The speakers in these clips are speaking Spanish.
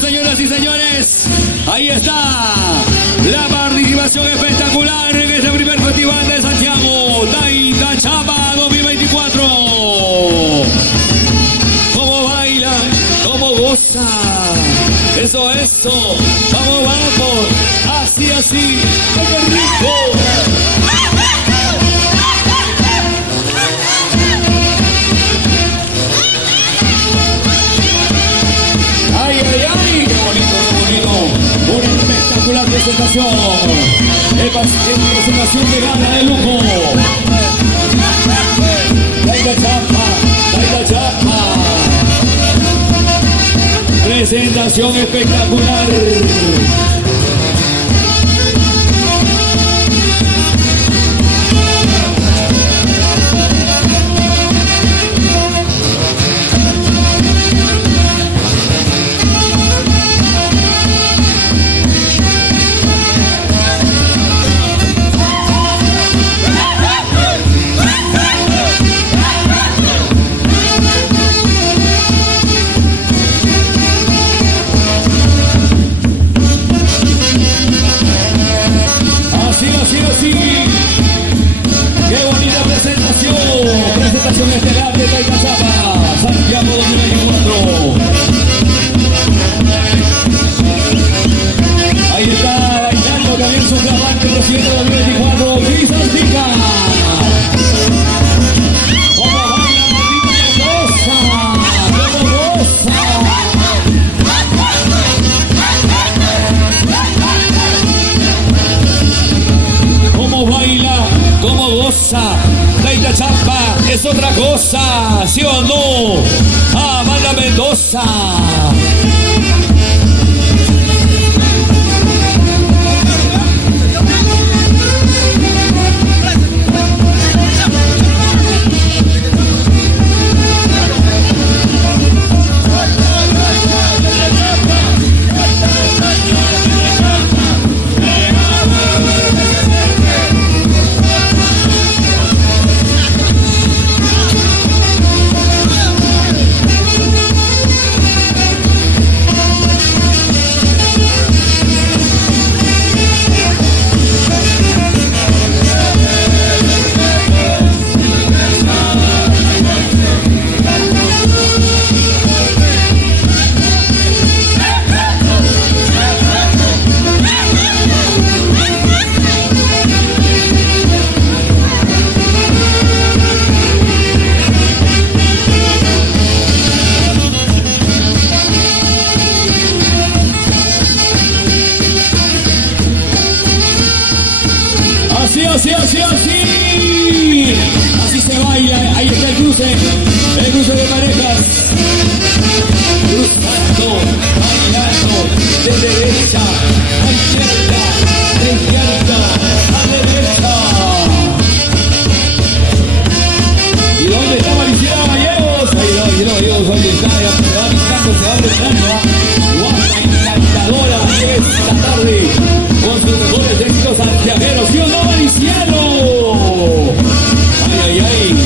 Señoras y señores, ahí está la participación espectacular en este primer festival de Santiago, Taita Chapa 2024. Cómo baila, cómo goza, eso, vamos, así, qué rico. Una espectacular presentación, presentación de gala de lujo. Taita Chapa. Presentación espectacular. Presentación estelar de Taita Chapa, Santiago 2024. Ahí está bailando también su flamante presidente 2024, Cristian Zica. Como baila maldita goza, como goza. Como baila, como goza. Taita Chapa es otra cosa, ¿sí o no? Amanda Mendoza. Así se baila, ahí está el cruce de parejas. Cruzando, bailando, de derecha a izquierda, de izquierda a derecha. ¿Y dónde está Maricela Gallegos? Ahí va Maricela Gallegos, ahí está, se va pintando, se va apretando. Guapa, encantadora esta tarde, con sus mejores éxitos santiagueros, ¿sí o no, Mariciano? Ay, ay, ay.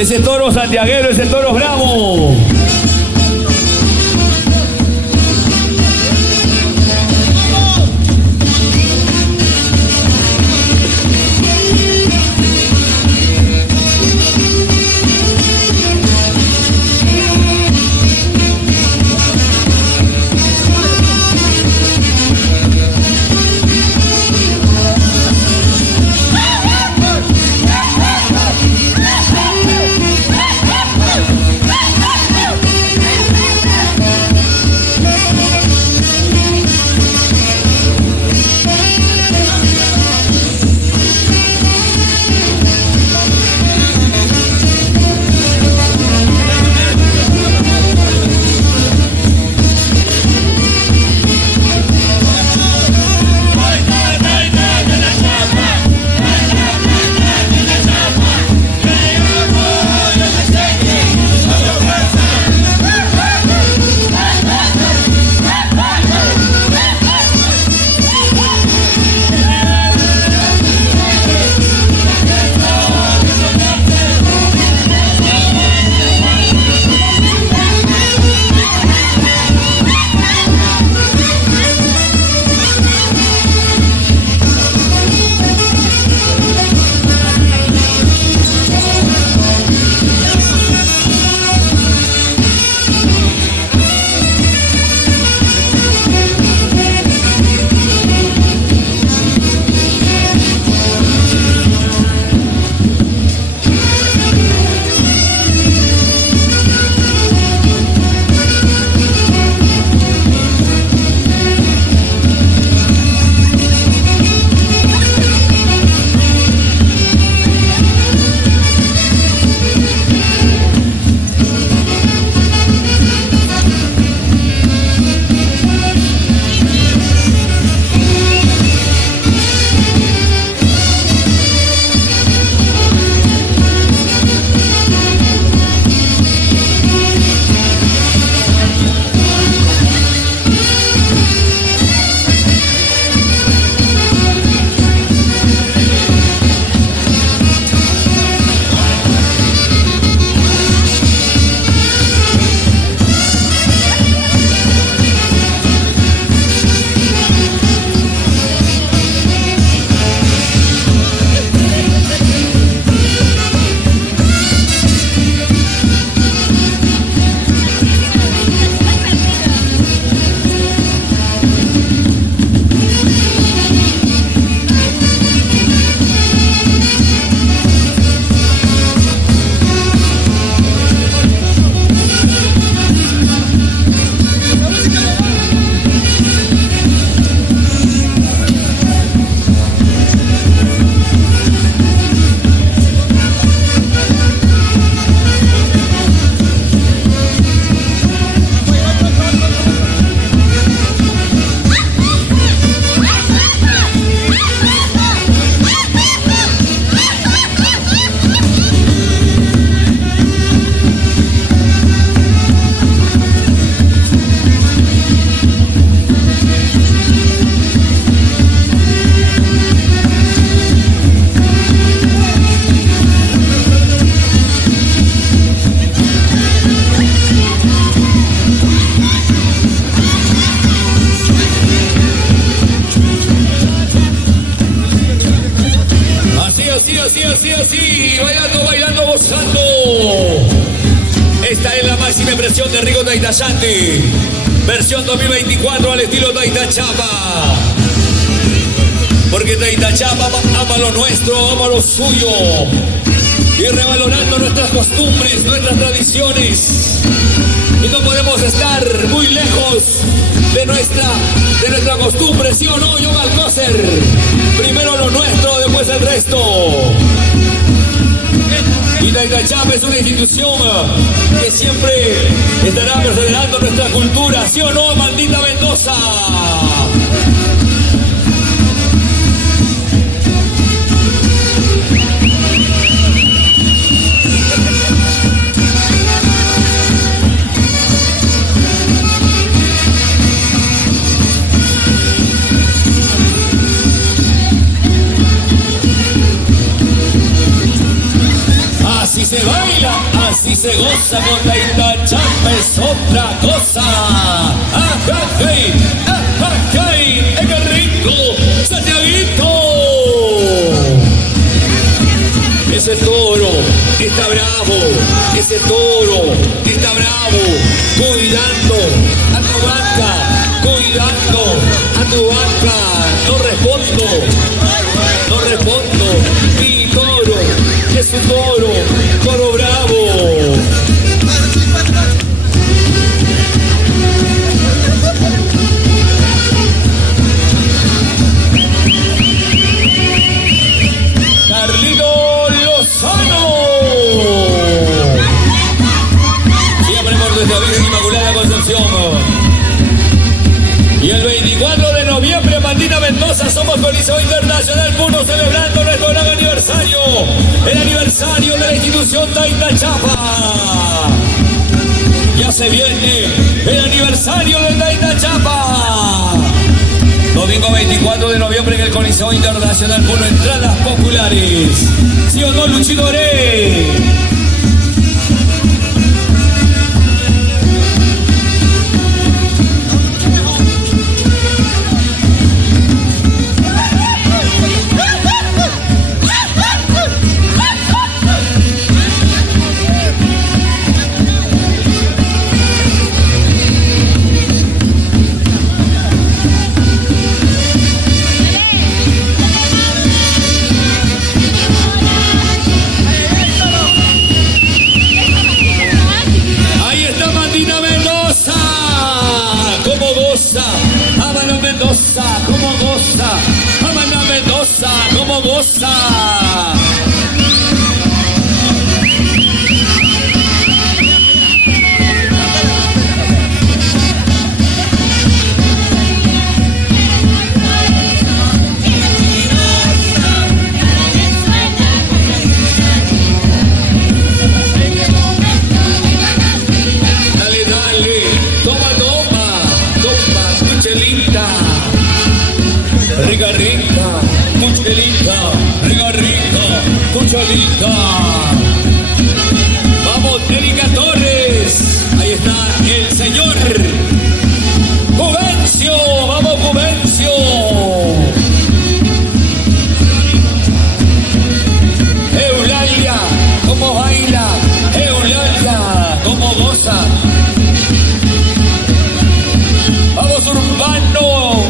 Ese toro santiaguero, ese toro bravo. Así, bailando, gozando. Esta es la máxima impresión de Rico Taitachante, versión 2024 al estilo Taitachapa. Porque Taitachapa ama lo nuestro, ama lo suyo. Y revalorando nuestras costumbres, nuestras tradiciones. Y no podemos estar muy lejos de nuestra costumbre, ¿sí o no, John Alcócer? Primero lo nuestro, después el resto. Y Taitachapa es una institución que siempre estará preservando nuestra cultura, ¿sí o no, maldita Mendoza? Así se baila. se goza con la Itachapa, es otra cosa. ¡Ajajay! ¡Ajajay! ¡Qué rico! ¡Santiaguito! Ese toro está bravo, ese toro está bravo, cuidando a tu vaca, cuidando a tu vaca. No respondo, no respondo. Mi toro es un toro, toro bravo. Y el 24 de noviembre, Martina Mendoza, somos Coliseo Internacional Puno, celebrando nuestro gran aniversario, el aniversario de la institución Taitachapa. Ya se viene el aniversario de Taitachapa. Domingo 24 de noviembre en el Coliseo Internacional Puno, entradas populares. ¿Sí o no, Luchito Oré? ¿Cómo goza? Dale, dale, toma, cuchelita, rica, rica. Cuchelita, rica, rica, cuchelita. Vamos, Erika Torres. Ahí está el señor Juvencio. Vamos, Juvencio. Eulalia, cómo baila. Eulalia, cómo goza. Vamos, Urbano,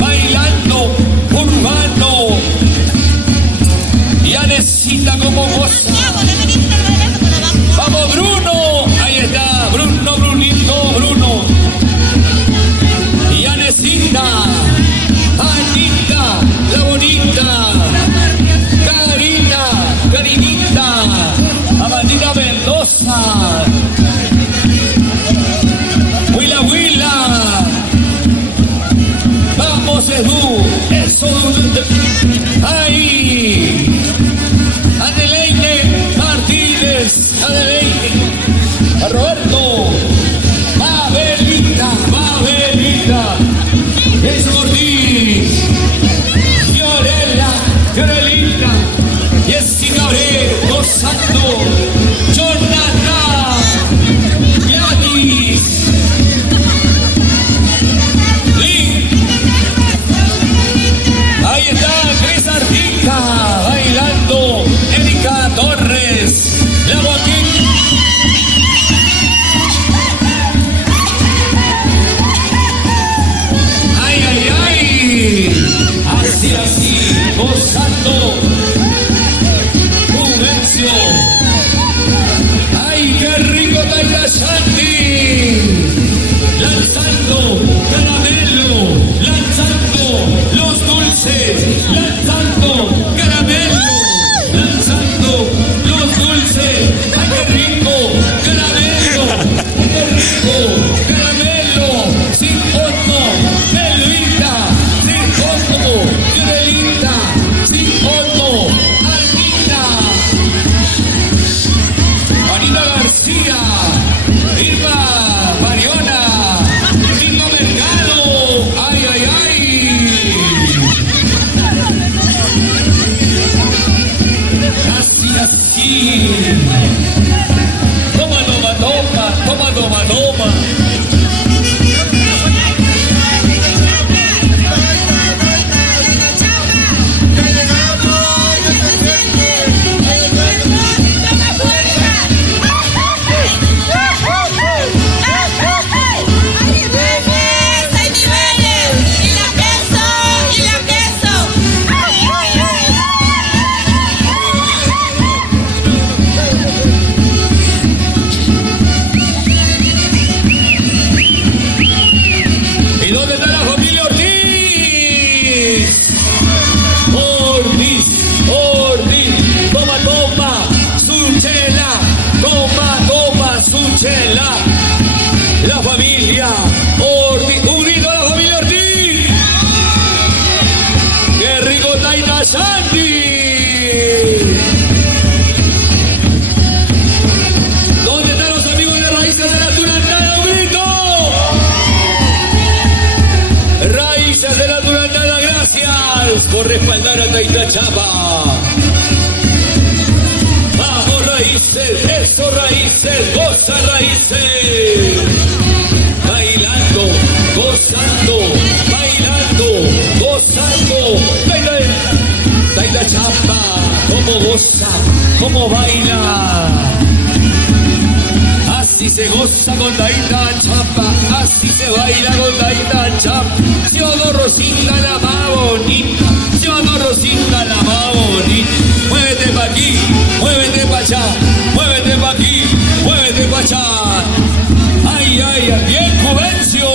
bailando. Urbano. Yanecita, como goza. Vamos, Bruno. Ahí está, Bruno, Brunito, Bruno. Yanecita. Anita, la bonita. Karina, Karinita. Amandita Mendoza. Huila, Huila. Vamos, Edu. Eso. Ahí. Adelaide Martínez. Adelaide. A Roberto. Mabelita. Mabelita. Es Ortiz. Fiorella. Fiorelita. Jessica Abreu. Gozando. Jonathan. Yanis. Ahí está Cris Artica bailando. Erika Torres, la boquita. Ay, ay, ay. Así, así, gozando. Juvencio. Ay, qué rico Taitachanti. Lanzando caramelo, lanzando los dulces, lanzando caramelo, lanzando los dulces. ¡Ay, qué rico! ¡Caramelo! ¡Ay, qué rico! ¡Caramelo! ¡Sin fondo! ¡Melvita! ¡Sin fondo! ¡Fiorelita! ¡Sin fondo! ¡Almita! Marina García. Irma Mariona. Irma Mercado. ¡Ay, ay, ay! Así, así. ¿Cómo chapa. Vamos raíces, eso raíces, goza raíces. Bailando, gozando, bailando, gozando. Baila chapa, como goza, como baila. Así se goza con Taita Chapa, así se baila con Taita Chapa. Yo Rosita la más bonita, yo Rosita la más bonita. Muévete pa' aquí, muévete pa' allá, muévete pa' aquí, muévete pa' allá. Ay, ay, bien Juvencio.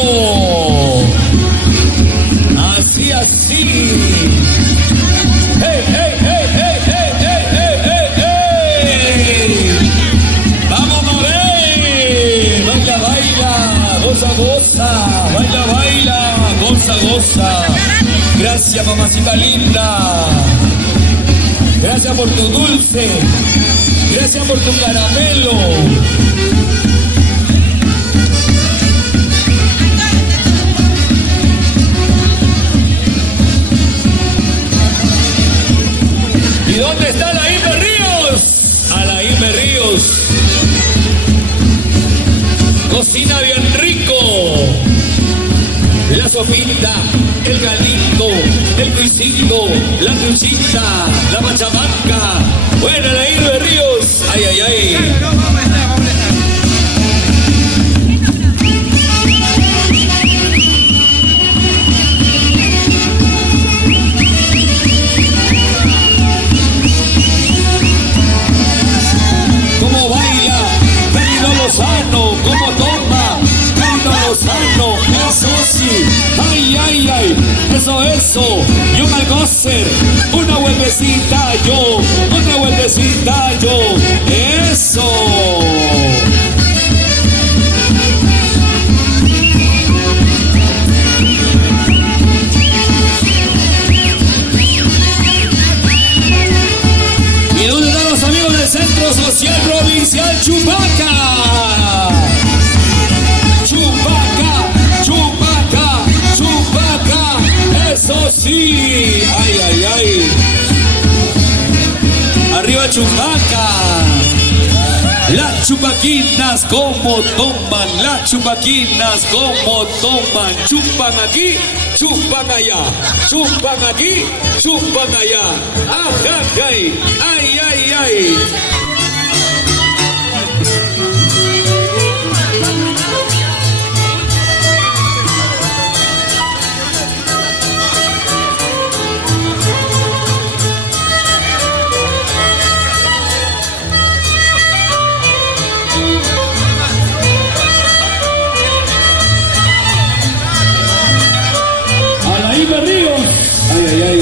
Así, así. Hey, hey, hey, hey, hey, hey, hey, hey, hey. Vamos a ver. Baila, baila, goza, goza. Baila, baila, goza, goza. Gracias, mamacita linda. Gracias por tu dulce. Gracias por tu caramelo. ¿Y dónde está Alain Berríos? Alain Berríos. Cocina bien rico. La sopita, el galito, el Luisito, la truchita, la machamanca. Bueno, Alain Berríos. Ay, ay, ay. Cómo baila, Benito Lozano, cómo toma, Benito Lozano, eso sí, ay, ay, ay, eso, y un algocer, una vuelvecita yo, otra vuelvecita yo, eso. ¿Y dónde están los amigos del Centro Social Provincial Chupaca? Chupaca, Chupaca, Chupaca, eso sí, ay, ay, ay. Arriba Chupaca. Las chupaquinas como toman, las chupaquinas como toman, chupan aquí, chupan allá, chupan aquí, chupan allá. Ay, ay, ay, ay. Alain Berríos. Ay, ay, ay.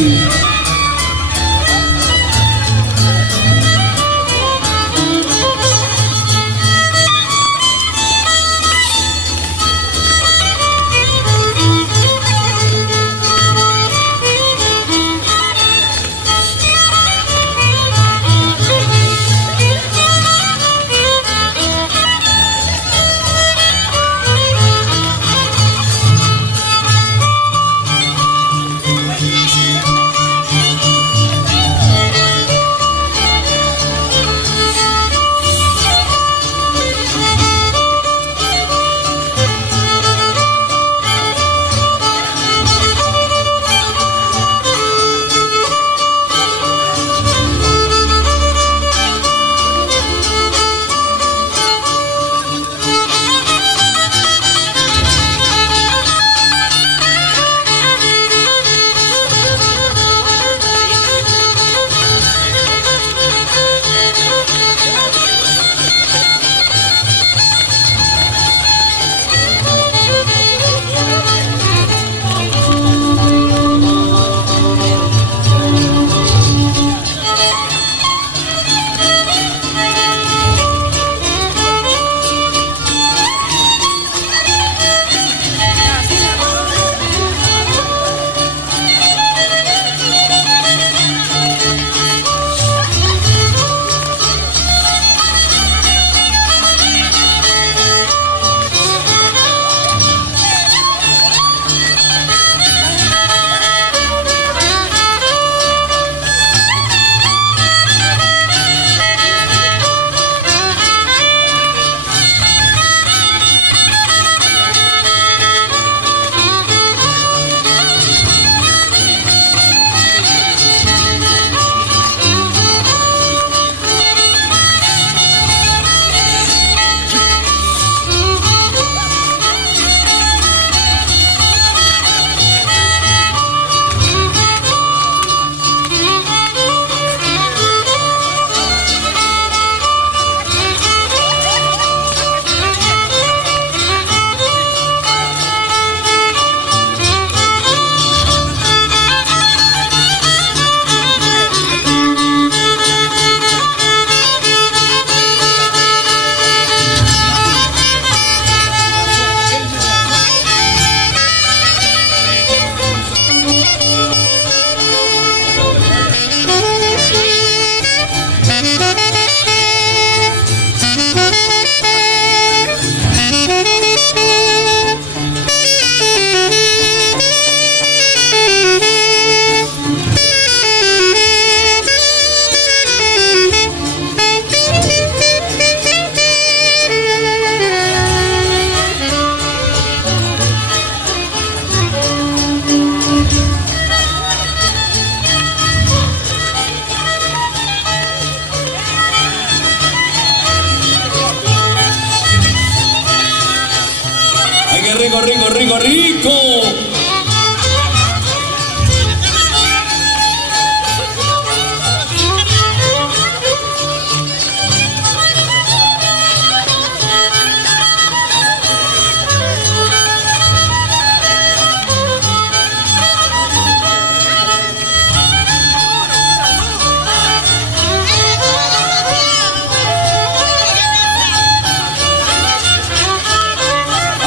rico, rico, rico, rico.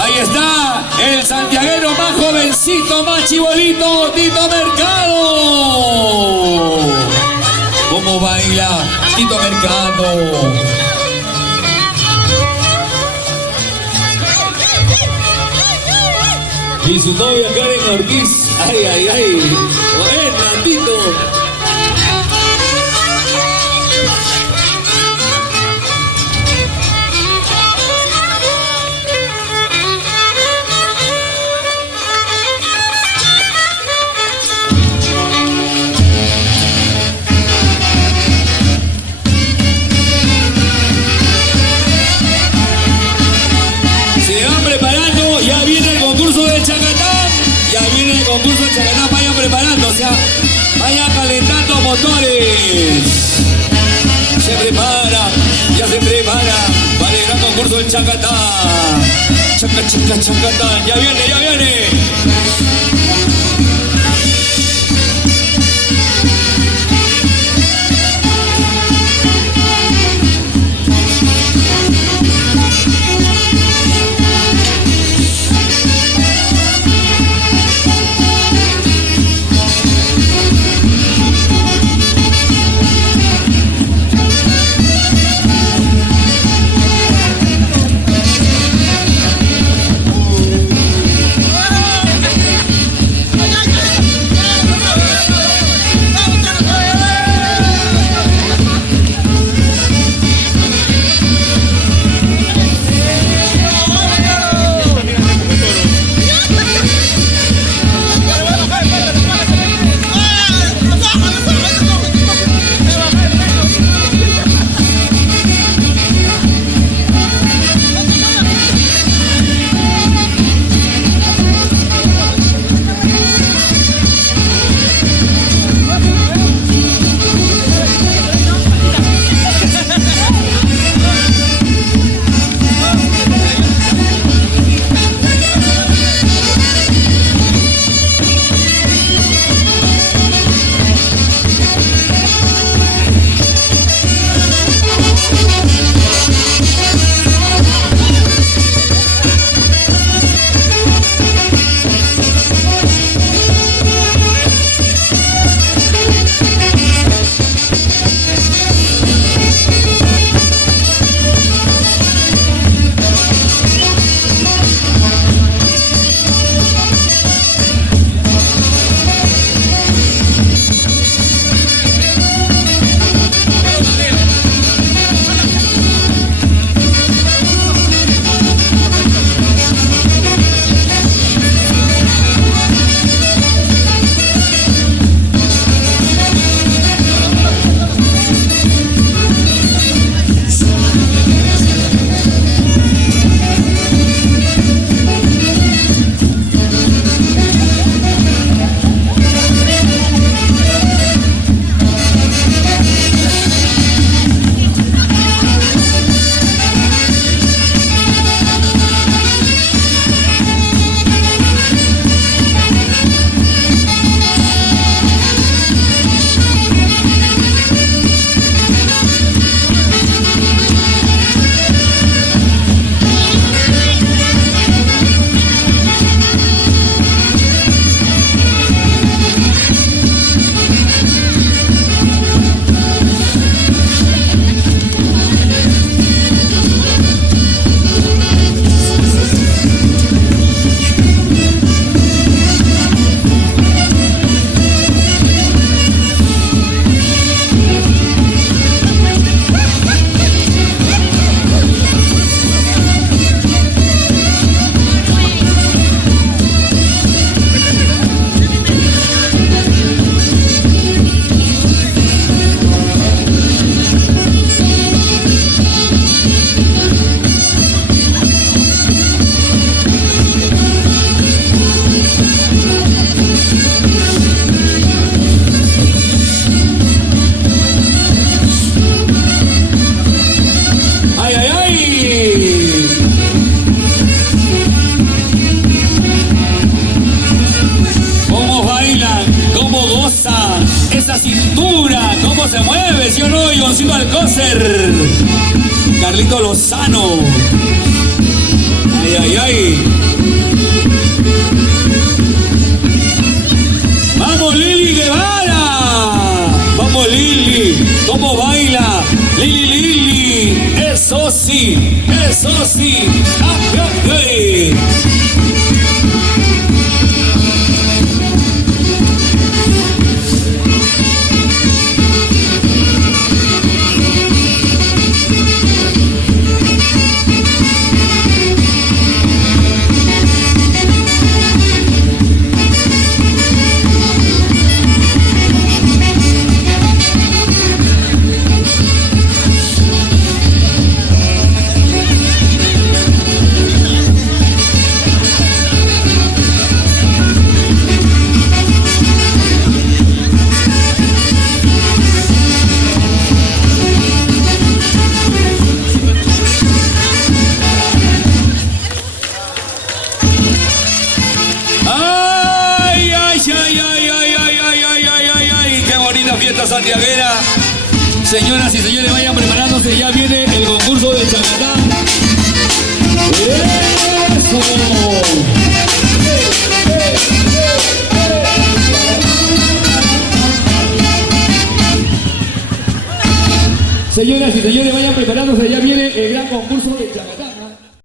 Ahí está el santiaguero más jovencito, más chibolito, Tito Mercado. ¿Cómo baila Tito Mercado? Y su novia Karen Ortiz. Ay, ay, ay. Buena, Tito. Concurso de Chacatán, vayan preparando, o sea, vayan calentando motores. Se prepara, ya se prepara para el gran concurso del Chacatán. Chaca, chaca, Chacatán, ya viene, ya viene. prócer Carlito Lozano. Ay, ay, ay. ¡Vamos, Lili Guevara! ¡Vamos, Lili! ¿Cómo baila? ¡Lili, Lili! ¡Eso sí! ¡Eso sí! ¡Ay, ay, ay! Fiesta santiaguera. Señoras y señores, vayan preparándose, ya viene el concurso de Chacatá. ¡Eso! Señoras y señores, vayan preparándose, ya viene el gran concurso de Chacatá.